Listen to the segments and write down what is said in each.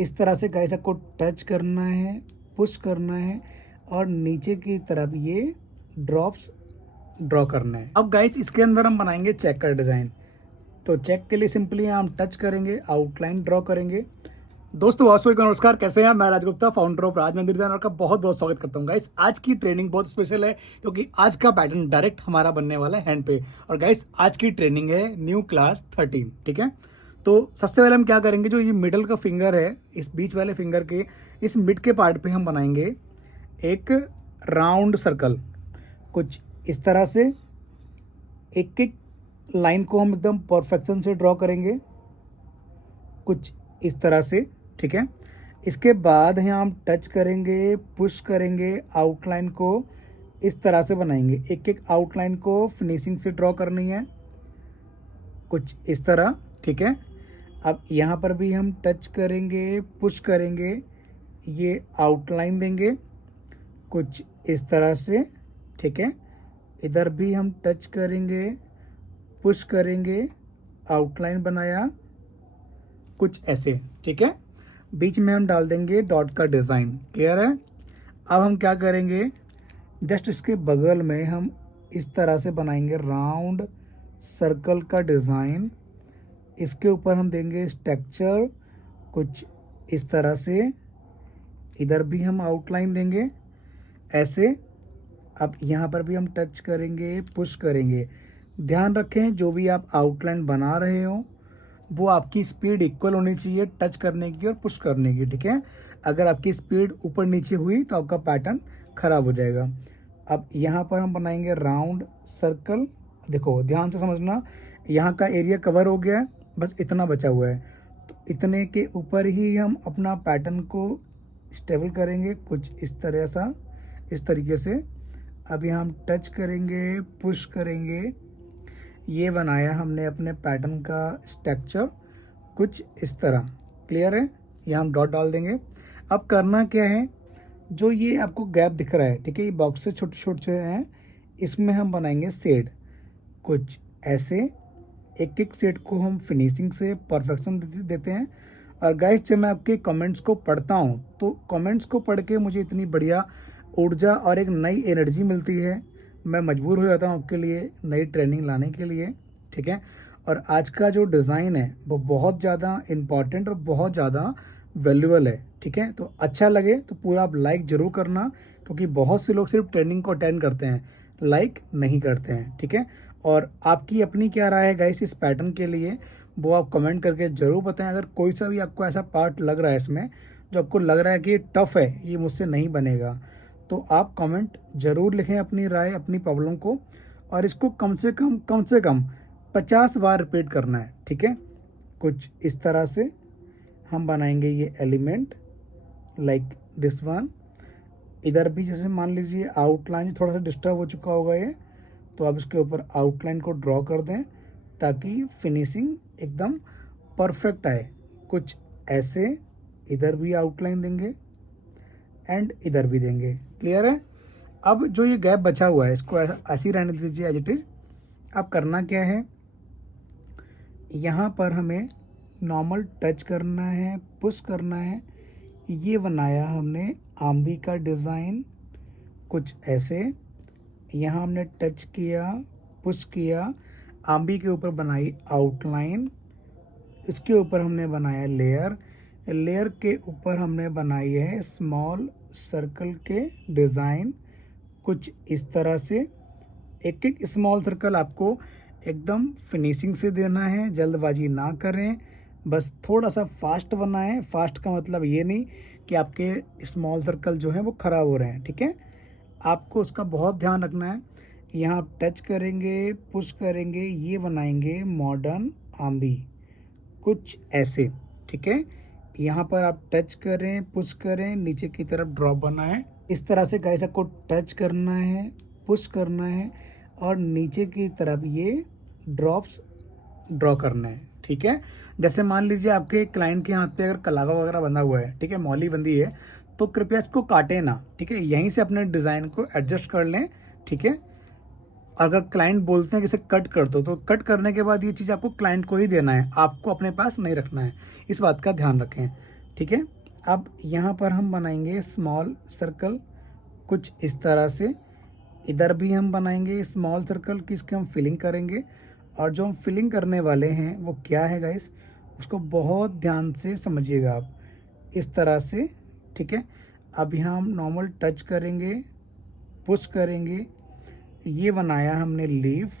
इस तरह से गाइस आपको टच करना है, पुश करना है और नीचे की तरफ ये ड्रॉप्स ड्रॉ करना है। अब गाइस इसके अंदर हम बनाएंगे चेक का डिज़ाइन। तो चेक के लिए सिंपली हम टच करेंगे, आउटलाइन ड्रॉ करेंगे। दोस्तों बहुत सभी को नमस्कार, कैसे हैं? मैं राज गुप्ता, फाउंडर ऑफ राज मंदिर डिजाइनर का बहुत बहुत स्वागत करता हूं। गाइस आज की ट्रेनिंग बहुत स्पेशल है क्योंकि आज का पैटर्न डायरेक्ट हमारा बनने वाला है हैंड पे। और गाइस आज की ट्रेनिंग है न्यू क्लास 13, ठीक है। तो सबसे पहले हम क्या करेंगे, जो ये मिडल का फिंगर है, इस बीच वाले फिंगर के इस मिड के पार्ट पे हम बनाएंगे एक राउंड सर्कल। कुछ इस तरह से एक एक लाइन को हम एकदम परफेक्शन से ड्रॉ करेंगे, कुछ इस तरह से, ठीक है। इसके बाद यहाँ हम टच करेंगे, पुश करेंगे, आउटलाइन को इस तरह से बनाएंगे। एक एक आउटलाइन को फिनिशिंग से ड्रॉ करनी है, कुछ इस तरह, ठीक है। अब यहाँ पर भी हम टच करेंगे, पुश करेंगे, ये आउटलाइन देंगे कुछ इस तरह से, ठीक है। इधर भी हम टच करेंगे, पुश करेंगे, आउटलाइन बनाया कुछ ऐसे, ठीक है। बीच में हम डाल देंगे डॉट का डिज़ाइन। क्लियर है? अब हम क्या करेंगे, जस्ट इसके बगल में हम इस तरह से बनाएंगे राउंड सर्कल का डिज़ाइन। इसके ऊपर हम देंगे स्ट्रक्चर कुछ इस तरह से। इधर भी हम आउटलाइन देंगे ऐसे। अब यहाँ पर भी हम टच करेंगे, पुश करेंगे। ध्यान रखें जो भी आप आउटलाइन बना रहे हो वो आपकी स्पीड इक्वल होनी चाहिए टच करने की और पुश करने की, ठीक है। अगर आपकी स्पीड ऊपर नीचे हुई तो आपका पैटर्न खराब हो जाएगा। अब यहाँ पर हम बनाएंगे राउंड सर्कल। देखो ध्यान से समझना, यहाँ का एरिया कवर हो गया है, बस इतना बचा हुआ है। तो इतने के ऊपर ही हम अपना पैटर्न को स्टेबल करेंगे कुछ इस तरह सा, इस तरीके से। अब यहाँ हम टच करेंगे, पुश करेंगे, ये बनाया हमने अपने पैटर्न का स्ट्रक्चर कुछ इस तरह। क्लियर है? यहाँ हम डॉट डाल देंगे। अब करना क्या है, जो ये आपको गैप दिख रहा है, ठीक है, ये बॉक्स से छोटे छोटे हैं, इसमें हम बनाएंगे शेड कुछ ऐसे। एक एक शेड को हम फिनिशिंग से परफेक्शन देते हैं। और गाइस जब मैं आपके कमेंट्स को पढ़ता हूँ तो कमेंट्स को पढ़ के मुझे इतनी बढ़िया ऊर्जा और एक नई एनर्जी मिलती है, मैं मजबूर हो जाता हूँ आपके लिए नई ट्रेनिंग लाने के लिए, ठीक है। और आज का जो डिज़ाइन है वो बहुत ज़्यादा इम्पॉर्टेंट और बहुत ज़्यादा वैल्यूबल है, ठीक है। तो अच्छा लगे तो पूरा आप लाइक ज़रूर करना, क्योंकि बहुत से लोग सिर्फ ट्रेनिंग को अटेंड करते हैं, लाइक नहीं करते हैं, ठीक है। और आपकी अपनी क्या राय है गाइस इस पैटर्न के लिए, वो आप कमेंट करके ज़रूर बताएं। अगर कोई सा भी आपको ऐसा पार्ट लग रहा है इसमें जो आपको लग रहा है कि ये टफ़ है, ये मुझसे नहीं बनेगा, तो आप कमेंट ज़रूर लिखें अपनी राय, अपनी प्रॉब्लम को। और इसको कम से कम 50 बार रिपीट करना है, ठीक है। कुछ इस तरह से हम बनाएंगे ये एलिमेंट लाइक दिस वन। इधर भी जैसे मान लीजिए आउटलाइन थोड़ा सा डिस्टर्ब हो चुका होगा ये, तो आप इसके ऊपर आउटलाइन को ड्रॉ कर दें ताकि फिनिशिंग एकदम परफेक्ट आए कुछ ऐसे। इधर भी आउटलाइन देंगे एंड इधर भी देंगे। क्लियर है? अब जो ये गैप बचा हुआ है इसको ऐसे ही रहने दीजिए एज इट इज। अब करना क्या है, यहाँ पर हमें नॉर्मल टच करना है, पुश करना है। ये बनाया हमने आम्बी का डिज़ाइन कुछ ऐसे। यहाँ हमने टच किया, पुश किया, आम्बी के ऊपर बनाई आउटलाइन, इसके ऊपर हमने बनाया लेयर, लेयर के ऊपर हमने बनाई है स्मॉल सर्कल के डिज़ाइन कुछ इस तरह से। एक एक स्मॉल सर्कल आपको एकदम फिनिशिंग से देना है, जल्दबाजी ना करें, बस थोड़ा सा फास्ट बनाएं। फास्ट का मतलब ये नहीं कि आपके स्मॉल सर्कल जो हैं वो ख़राब हो रहे हैं, ठीक है। आपको उसका बहुत ध्यान रखना है। यहाँ टच करेंगे, पुश करेंगे, ये बनाएंगे मॉडर्न आम्बी कुछ ऐसे, ठीक है। यहाँ पर आप टच करें, पुश करें, नीचे की तरफ ड्रॉप बनाएं। इस तरह से गाइस आपको टच करना है, पुश करना है और नीचे की तरफ ये ड्रॉप्स ड्रॉ करना है, ठीक है। जैसे मान लीजिए आपके क्लाइंट के हाथ पे अगर कलावा वगैरह बंधा हुआ है, ठीक है, मौली बंधी है, तो कृपया इसको काटें ना, ठीक है। यहीं से अपने डिज़ाइन को एडजस्ट कर लें, ठीक है। अगर क्लाइंट बोलते हैं कि इसे कट कर दो, तो कट करने के बाद ये चीज़ आपको क्लाइंट को ही देना है, आपको अपने पास नहीं रखना है। इस बात का ध्यान रखें, ठीक है। अब यहाँ पर हम बनाएंगे स्मॉल सर्कल कुछ इस तरह से। इधर भी हम बनाएंगे स्मॉल सर्कल की इसके हम फिलिंग करेंगे। और जो हम फिलिंग करने वाले हैं वो क्या है गाइस, उसको बहुत ध्यान से समझिएगा आप, इस तरह से, ठीक है। अब यहाँ हम नॉर्मल टच करेंगे, पुश करेंगे, ये बनाया हमने लीफ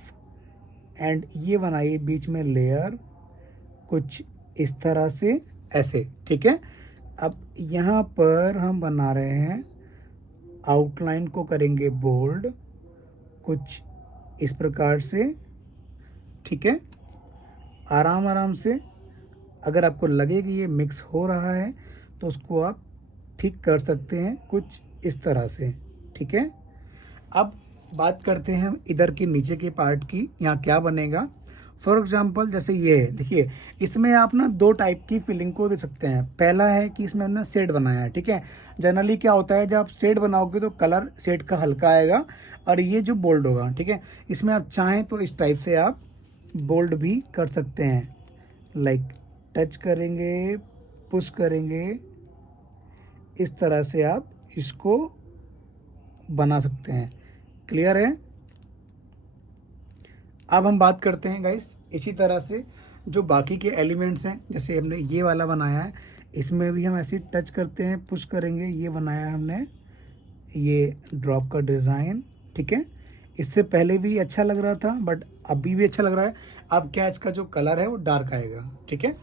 एंड ये बनाई बीच में लेयर कुछ इस तरह से, ऐसे, ठीक है। अब यहाँ पर हम बना रहे हैं आउटलाइन को करेंगे बोल्ड कुछ इस प्रकार से, ठीक है। आराम आराम से, अगर आपको लगे कि ये मिक्स हो रहा है तो उसको आप ठीक कर सकते हैं कुछ इस तरह से, ठीक है। अब बात करते हैं हम इधर के नीचे के पार्ट की, यहाँ क्या बनेगा। फॉर एग्जांपल जैसे ये है, देखिए इसमें आप ना दो टाइप की फिलिंग को दे सकते हैं। पहला है कि इसमें हमने शेड बनाया है, ठीक है। जनरली क्या होता है, जब आप शेड बनाओगे तो कलर शेड का हल्का आएगा और ये जो बोल्ड होगा, ठीक है। इसमें आप चाहें तो इस टाइप से आप बोल्ड भी कर सकते हैं, लाइक टच करेंगे, पुश करेंगे, इस तरह से आप इसको बना सकते हैं। क्लियर है। अब हम बात करते हैं गाइस इसी तरह से जो बाकी के एलिमेंट्स हैं। जैसे हमने ये वाला बनाया है, इसमें भी हम ऐसे टच करते हैं, पुश करेंगे, ये बनाया है हमने, ये ड्रॉप का डिज़ाइन, ठीक है। इससे पहले भी अच्छा लग रहा था बट अभी भी अच्छा लग रहा है। अब क्या इसका जो कलर है वो डार्क आएगा, ठीक है।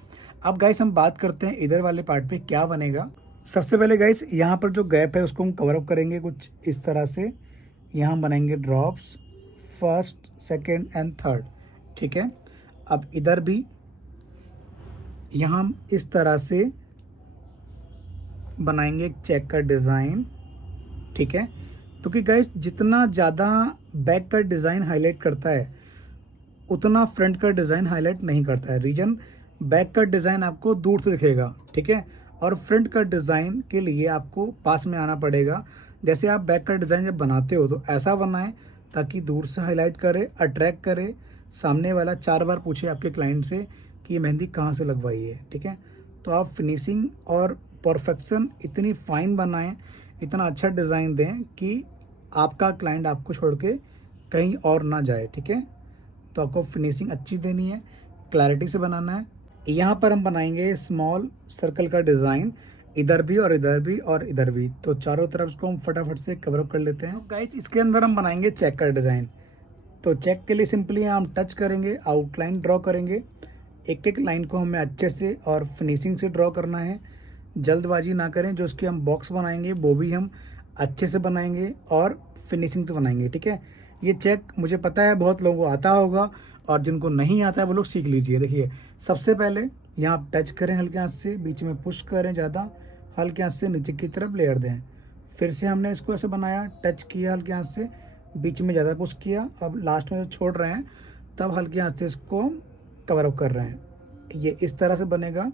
अब गाइस हम बात करते हैं इधर वाले पार्ट पे क्या बनेगा। सबसे पहले गाइस यहाँ पर जो गैप है उसको हम कवर अप करेंगे कुछ इस तरह से। यहाँ हम बनाएंगे drops first, second and third, ठीक है। अब इधर भी यहाँ हम इस तरह से बनाएंगे एक चेक का डिज़ाइन, ठीक है। क्योंकि गाइस जितना ज़्यादा बैक का डिज़ाइन हाईलाइट करता है उतना फ्रंट का डिज़ाइन हाईलाइट नहीं करता है। रीजन, बैक का डिज़ाइन आपको दूर से दिखेगा, ठीक है, और फ्रंट का डिज़ाइन के लिए आपको पास में आना पड़ेगा। जैसे आप बैक का डिज़ाइन जब बनाते हो तो ऐसा बनाएं ताकि दूर से हाईलाइट करे, अट्रैक्ट करे, सामने वाला 4 बार पूछे आपके क्लाइंट से कि ये मेहंदी कहाँ से लगवाई है, ठीक है। तो आप फिनिशिंग और परफेक्शन इतनी फाइन बनाएं, इतना अच्छा डिज़ाइन दें कि आपका क्लाइंट आपको छोड़ के कहीं और ना जाए, ठीक है। तो आपको फिनिशिंग अच्छी देनी है, क्लैरिटी से बनाना है। यहाँ पर हम बनाएंगे स्मॉल सर्कल का डिज़ाइन, इधर भी और इधर भी और इधर भी, तो चारों तरफ इसको हम फटाफट से कवर अप कर लेते हैं। गाइस इसके अंदर हम बनाएंगे चेक का डिज़ाइन। तो चेक के लिए सिंपली हम टच करेंगे, आउटलाइन ड्रॉ करेंगे, एक एक लाइन को हमें अच्छे से और फिनिशिंग से ड्रॉ करना है। जल्दबाजी ना करें, जो उसके हम बॉक्स बनाएंगे वो भी हम अच्छे से बनाएंगे और फिनिशिंग से बनाएंगे, ठीक है। ये चेक मुझे पता है बहुत लोगों को आता होगा और जिनको नहीं आता है वो लोग सीख लीजिए। देखिए सबसे पहले यहाँ आप टच करें हल्के हाथ से, बीच में पुश करें ज़्यादा, हल्के हाथ से नीचे की तरफ लेयर दें। फिर से हमने इसको ऐसे बनाया, टच किया हल्के हाथ से, बीच में ज़्यादा पुश किया, अब लास्ट में छोड़ रहे हैं तब हल्के हाथ से इसको कवर अप कर रहे हैं। ये इस तरह से बनेगा।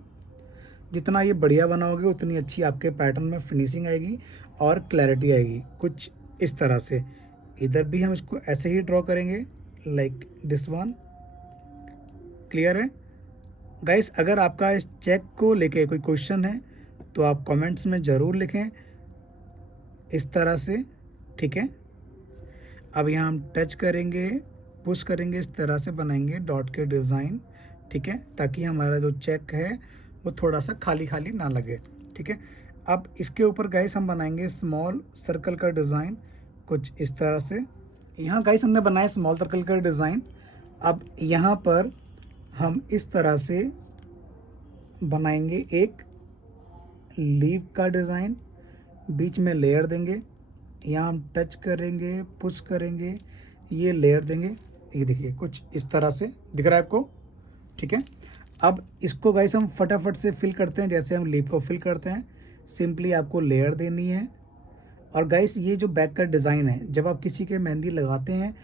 जितना ये बढ़िया बनाओगे उतनी अच्छी आपके पैटर्न में फिनिशिंग आएगी और क्लैरिटी आएगी कुछ इस तरह से। इधर भी हम इसको ऐसे ही ड्रॉ करेंगे, लाइक दिस वन। क्लियर है गाइस। अगर आपका इस चेक को लेके कोई क्वेश्चन है तो आप कमेंट्स में ज़रूर लिखें इस तरह से, ठीक है। अब यहाँ हम टच करेंगे, पुश करेंगे, इस तरह से बनाएंगे डॉट के डिज़ाइन, ठीक है, ताकि हमारा जो चेक है वो थोड़ा सा खाली खाली ना लगे, ठीक है। अब इसके ऊपर गाइस हम बनाएंगे स्मॉल सर्कल का डिज़ाइन कुछ इस तरह से। यहाँ गाइस हमने बनाया स्मॉल सर्कल का डिज़ाइन। अब यहाँ पर हम इस तरह से बनाएंगे एक लीफ का डिज़ाइन, बीच में लेयर देंगे, यहाँ हम टच करेंगे, पुश करेंगे, ये लेयर देंगे, ये देखिए कुछ इस तरह से दिख रहा है आपको, ठीक है। अब इसको गाइस हम फटाफट से फिल करते हैं जैसे हम लीफ को फिल करते हैं। सिंपली आपको लेयर देनी है। और गाइस ये जो बैक का डिज़ाइन है, जब आप किसी के मेहंदी लगाते हैं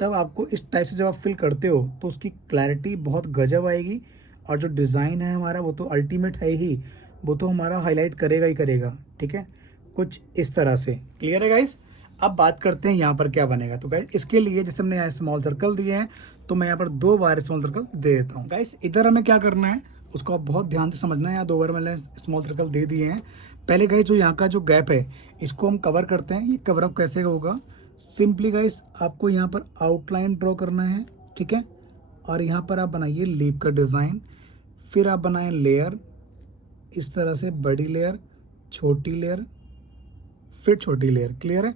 तब आपको इस टाइप से जब आप फिल करते हो तो उसकी क्लैरिटी बहुत गजब आएगी और जो डिज़ाइन है हमारा वो तो अल्टीमेट है ही, वो तो हमारा हाईलाइट करेगा ही करेगा, ठीक है, कुछ इस तरह से। क्लियर है गाइस। अब बात करते हैं यहाँ पर क्या बनेगा। तो गाइस इसके लिए जैसे हमने यहाँ स्मॉल सर्कल दिए हैं तो मैं यहाँ पर 2 बार स्मॉल सर्कल दे देता हूँ। गाइस इधर हमें क्या करना है, उसको आप बहुत ध्यान से समझना है। यहाँ 2 बार मैंने स्मॉल सर्कल दे दिए हैं। पहले गाइस जो यहाँ का जो गैप है इसको हम कवर करते हैं। ये कवर अप कैसे होगा, सिंपली गाइस आपको यहाँ पर आउटलाइन ड्रॉ करना है, ठीक है। और यहाँ पर आप बनाइए लीफ का डिज़ाइन, फिर आप बनाएं लेयर, इस तरह से बड़ी लेयर, छोटी लेयर, फिर छोटी लेयर, क्लियर है।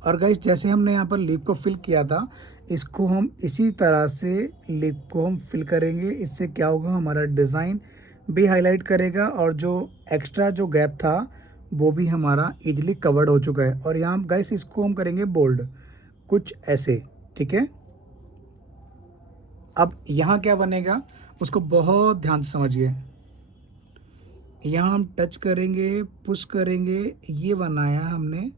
और गाइस जैसे हमने यहाँ पर लीफ को फिल किया था, इसको हम इसी तरह से लीफ को हम फिल करेंगे। इससे क्या होगा, हमारा डिज़ाइन भी हाईलाइट करेगा और जो एक्स्ट्रा जो गैप था वो भी हमारा इजीली कवर्ड हो चुका है। और यहाँ गाइस इसको हम करेंगे बोल्ड, कुछ ऐसे, ठीक है। अब यहाँ क्या बनेगा उसको बहुत ध्यान से समझिए। यहाँ हम टच करेंगे, पुश करेंगे, ये बनाया हमने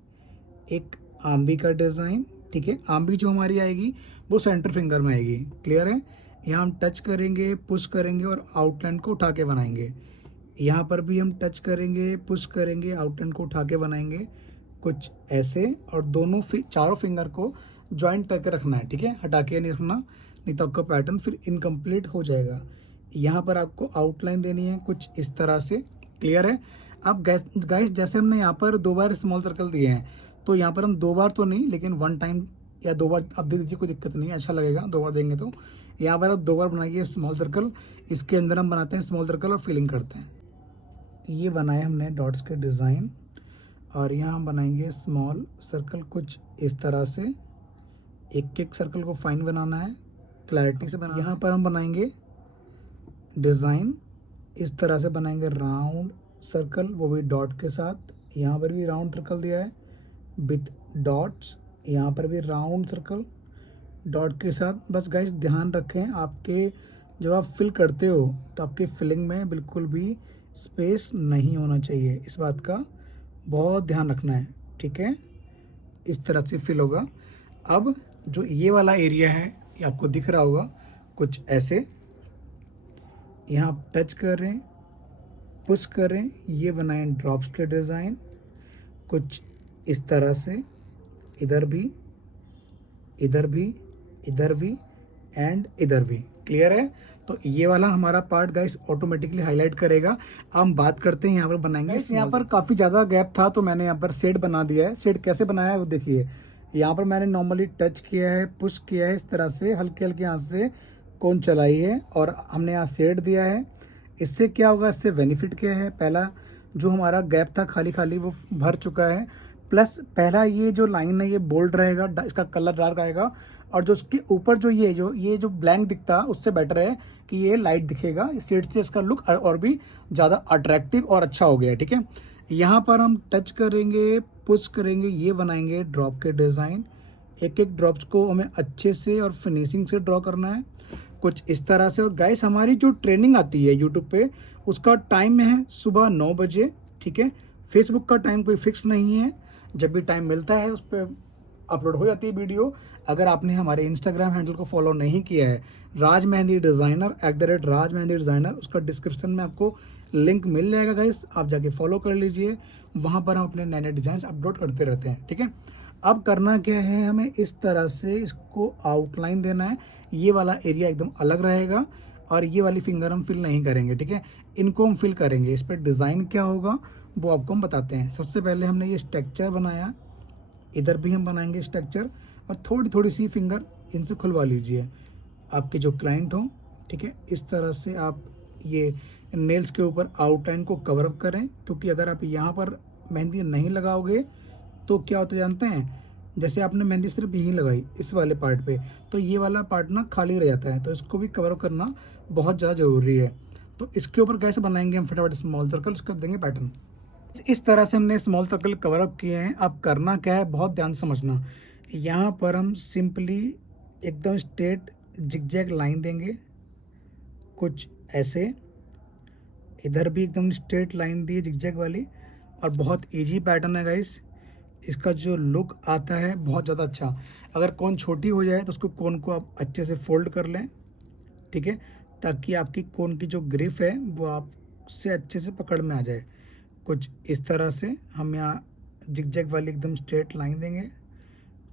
एक आंबी का डिज़ाइन, ठीक है। आंबी जो हमारी आएगी वो सेंटर फिंगर में आएगी, क्लियर है। यहाँ हम टच करेंगे, पुश करेंगे और आउटलाइन को उठा के बनाएंगे। यहाँ पर भी हम टच करेंगे, पुश करेंगे, आउटलाइन को उठा के बनाएंगे कुछ ऐसे। और दोनों चारों फिंगर को ज्वाइंट करके रखना है, ठीक है। हटा के नहीं रखना, नहीं तो आपका पैटर्न फिर इनकम्प्लीट हो जाएगा। यहाँ पर आपको आउटलाइन देनी है कुछ इस तरह से, क्लियर है। अब गाइस जैसे हमने यहाँ पर 2 बार स्मॉल सर्कल दिए हैं, तो यहाँ पर हम 2 बार तो नहीं, लेकिन 1 टाइम या 2 बार आप दे दीजिए, कोई दिक्कत नहीं, अच्छा लगेगा 2 बार देंगे तो। यहाँ पर आप 2 बार बनाइए स्मॉल सर्कल, इसके अंदर हम बनाते हैं स्मॉल सर्कल और फिलिंग करते हैं। ये बनाए हमने डॉट्स के डिज़ाइन, और यहाँ हम बनाएंगे स्मॉल सर्कल कुछ इस तरह से। एक एक सर्कल को फाइन बनाना है, क्लैरिटी से बनाना। यहाँ पर हम बनाएंगे डिज़ाइन, इस तरह से बनाएंगे राउंड सर्कल, वो भी डॉट के साथ। यहाँ पर भी राउंड सर्कल दिया है विथ डॉट्स, यहाँ पर भी राउंड सर्कल डॉट के साथ। बस गाइस ध्यान रखें, आपके जब आप फिल करते हो तो आपके फिलिंग में बिल्कुल भी स्पेस नहीं होना चाहिए, इस बात का बहुत ध्यान रखना है, ठीक है। इस तरह से फिल होगा। अब जो ये वाला एरिया है ये आपको दिख रहा होगा कुछ ऐसे। यहाँ आप टच करें, पुश करें, ये बनाएं ड्रॉप्स के डिज़ाइन कुछ इस तरह से। इधर भी, इधर भी, इधर भी एंड इधर भी, क्लियर है। तो ये वाला हमारा पार्ट गाइस ऑटोमेटिकली हाईलाइट करेगा। अब हम बात करते हैं यहाँ पर बनाएंगे। यहाँ पर काफ़ी ज़्यादा गैप था तो मैंने यहाँ पर शेड बना दिया है। शेड कैसे बनाया है वो देखिए। यहाँ पर मैंने नॉर्मली टच किया है, पुश किया है, इस तरह से हल्के हल्के हाथ से कोन चलाई है और हमने यहाँ शेड दिया है। इससे क्या होगा, इससे बेनिफिट क्या है, पहला जो हमारा गैप था खाली खाली वो भर चुका है। प्लस पहला ये जो लाइन है ये बोल्ड रहेगा, इसका कलर डार्क आएगा। और जो उसके ऊपर जो ये जो ब्लैंक दिखता है उससे बेटर है कि ये लाइट दिखेगा। इस शेड से इसका लुक और भी ज़्यादा अट्रैक्टिव और अच्छा हो गया है, ठीक है। यहाँ पर हम टच करेंगे, पुश करेंगे, ये बनाएंगे ड्रॉप के डिज़ाइन। एक एक ड्रॉप्स को हमें अच्छे से और फिनिशिंग से ड्रॉ करना है कुछ इस तरह से। और गाइस हमारी जो ट्रेनिंग आती है यूट्यूब पे उसका टाइम है सुबह 9 बजे, ठीक है। फेसबुक का टाइम कोई फिक्स नहीं है, जब भी टाइम मिलता है उस पर अपलोड हो जाती है वीडियो। अगर आपने हमारे इंस्टाग्राम हैंडल को फॉलो नहीं किया है, राज मेहंदी डिज़ाइनर @राज मेहंदी डिज़ाइनर, उसका डिस्क्रिप्शन में आपको लिंक मिल जाएगा गाइस, आप जाके फॉलो कर लीजिए। वहाँ पर हम अपने नए नए डिज़ाइन अपलोड करते रहते हैं, ठीक है। अब करना क्या है, हमें इस तरह से इसको आउटलाइन देना है। ये वाला एरिया एकदम अलग रहेगा और ये वाली फिंगर हम फिल नहीं करेंगे, ठीक है। इनको हम फिल करेंगे। इस पर डिज़ाइन क्या होगा वो आपको हम बताते हैं। सबसे पहले हमने ये स्ट्रक्चर बनाया, इधर भी हम बनाएंगे स्ट्रक्चर और थोड़ी थोड़ी सी फिंगर इनसे खुलवा लीजिए आपके जो क्लाइंट हो, ठीक है। इस तरह से आप ये नेल्स के ऊपर आउटलाइन को कवर अप करें, क्योंकि अगर आप यहाँ पर मेहंदी नहीं लगाओगे तो क्या होता है जानते हैं, जैसे आपने मेहंदी सिर्फ यहीं लगाई इस वाले पार्ट पे, तो ये वाला पार्ट ना खाली रह जाता है, तो इसको भी कवर अप करना बहुत ज़्यादा ज़रूरी है। तो इसके ऊपर कैसे बनाएंगे हम फटाफट स्मॉल सर्कल, उसका देंगे पैटर्न। इस तरह से हमने स्मॉल सर्कल कवर अप किए हैं। अब करना क्या है, बहुत ध्यान समझना। यहाँ पर हम सिंपली एकदम स्ट्रेट जिगजैग लाइन देंगे कुछ ऐसे। इधर भी एकदम स्ट्रेट लाइन दी जिगजैग वाली, और बहुत इजी पैटर्न है गाइस। इसका जो लुक आता है बहुत ज़्यादा अच्छा। अगर कोन छोटी हो जाए तो उसको कोन को आप अच्छे से फोल्ड कर लें, ठीक है, ताकि आपकी कोन की जो ग्रिप है वो आपसे अच्छे से पकड़ में आ जाए। कुछ इस तरह से हम यहाँ जिगजैग वाली एकदम स्ट्रेट लाइन देंगे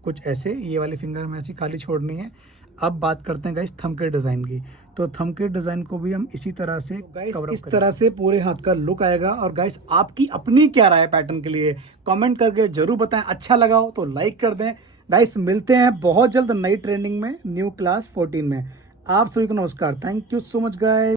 कुछ ऐसे। ये वाली फिंगर हमें ऐसी खाली छोड़नी है। अब बात करते हैं गाइस थंब के डिज़ाइन की। तो थंब के डिज़ाइन को भी हम इसी तरह से गाइस इस तरह से पूरे हाथ का लुक आएगा। और गाइस आपकी अपनी क्या राय है पैटर्न के लिए, कमेंट करके जरूर बताएं। अच्छा लगा हो तो लाइक कर दें। गाइस मिलते हैं बहुत जल्द नई ट्रेंडिंग में, न्यू क्लास 14 में। आप सभी को नमस्कार। Thank you so much guys.